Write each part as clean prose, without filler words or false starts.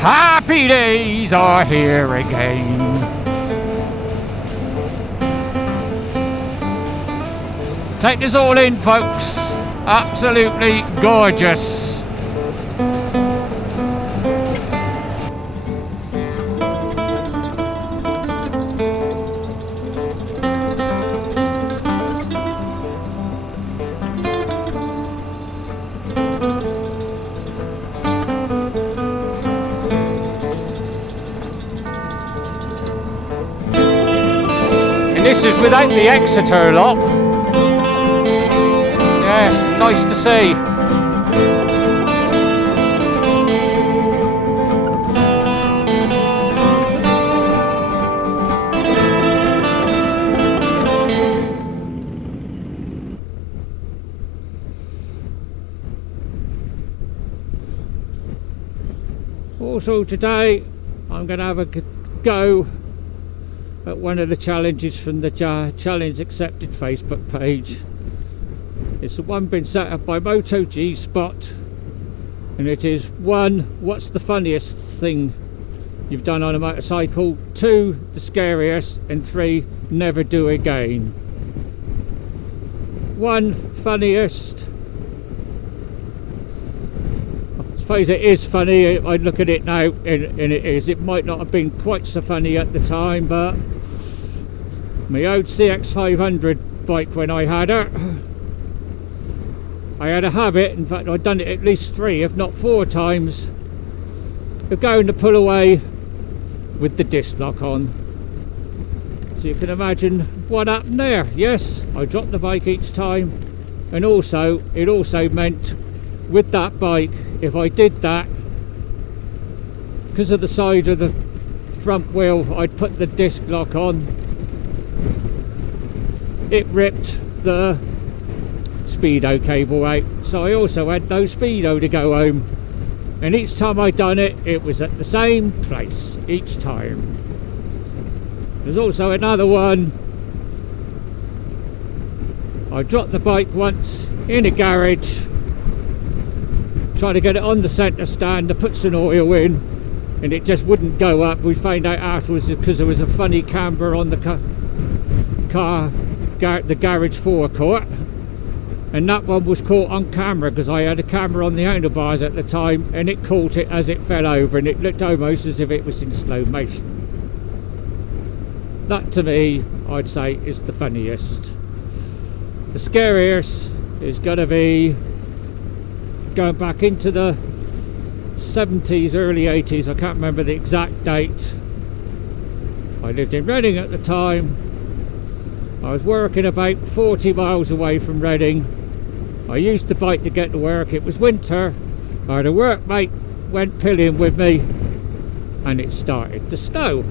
Happy days are here again. Take this all in, folks. Absolutely gorgeous. And this is without the Exeter lot. Yeah, nice to see. Also today I'm going to have a go at one of the challenges from the Challenge Accepted Facebook page. It's the one been set up by Moto Spot, and it is 1, what's the funniest thing you've done on a motorcycle, 2, the scariest, and 3, never do again. 1, funniest. I suppose it is funny. I look at it now and it is. It might not have been quite so funny at the time, but my old CX500 bike, when I had her, I had a habit, in fact I'd done it at least 3 if not 4 times, of going to pull away with the disc lock on. So you can imagine what happened there. Yes, I dropped the bike each time, and also it also meant with that bike, if I did that, because of the side of the front wheel I'd put the disc lock on, it ripped the speedo cable out, so I also had no speedo to go home, and each time I done it, it was at the same place each time. There's also another one. I dropped the bike once in a garage, trying to get it on the centre stand to put some oil in, and it just wouldn't go up. We found out afterwards because there was a funny camber on the the garage forecourt, and that one was caught on camera because I had a camera on the handlebars at the time, and it caught it as it fell over, and it looked almost as if it was in slow motion. That to me, I'd say, is the funniest. The scariest is going to be going back into the 70s, early 80s, I can't remember the exact date. I lived in Reading at the time. I was working about 40 miles away from Reading. I used the bike to get to work. It was winter. I had a workmate went pilling with me, and it started to snow.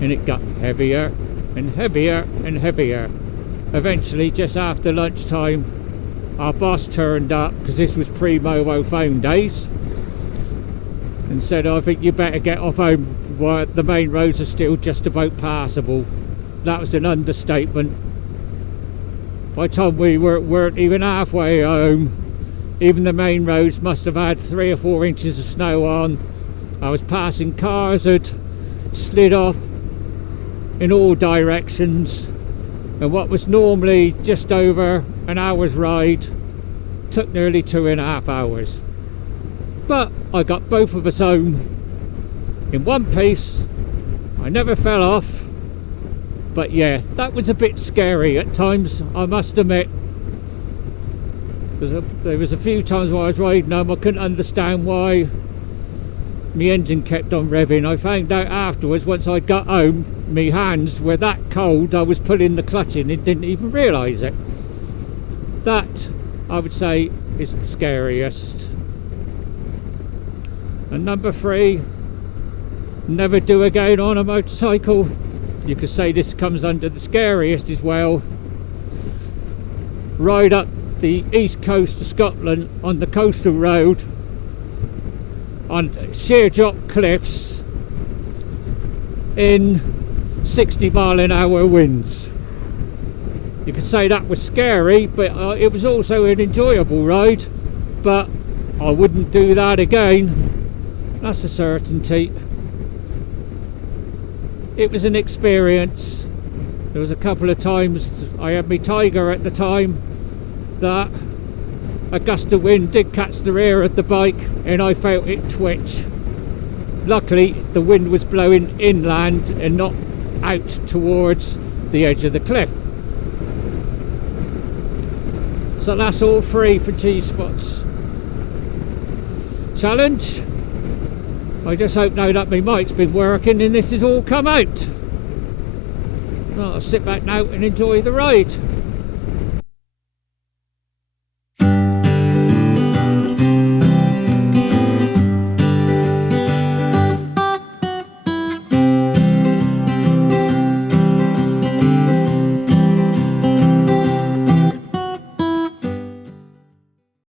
And it got heavier and heavier and heavier. Eventually, just after lunchtime, our boss turned up, because this was pre-mobile phone days, and said, I think you better get off home, while the main roads are still just about passable. That was an understatement. By the time we weren't even halfway home, even the main roads must have had 3 or 4 inches of snow on. I was passing cars that slid off in all directions, and what was normally just over an hour's ride took nearly 2.5 hours. But I got both of us home in one piece. I never fell off, but yeah, that was a bit scary at times, I must admit. There was a few times while I was riding home I couldn't understand why my engine kept on revving. I found out afterwards, once I got home, my hands were that cold I was pulling the clutch in and didn't even realise it. That, I would say, is the scariest. And number 3, never do again on a motorcycle. You could say this comes under the scariest as well. Ride up the east coast of Scotland on the coastal road on sheer drop cliffs in 60-mile-an-hour winds. You could say that was scary, but it was also an enjoyable ride, but I wouldn't do that again. That's a certainty. It was an experience. There was a couple of times I had my Tiger at the time that a gust of wind did catch the rear of the bike and I felt it twitch. Luckily the wind was blowing inland and not out towards the edge of the cliff. So that's all free for G-spots. Challenge. I just hope now that my mic's been working and this has all come out. Well, I'll sit back now and enjoy the ride.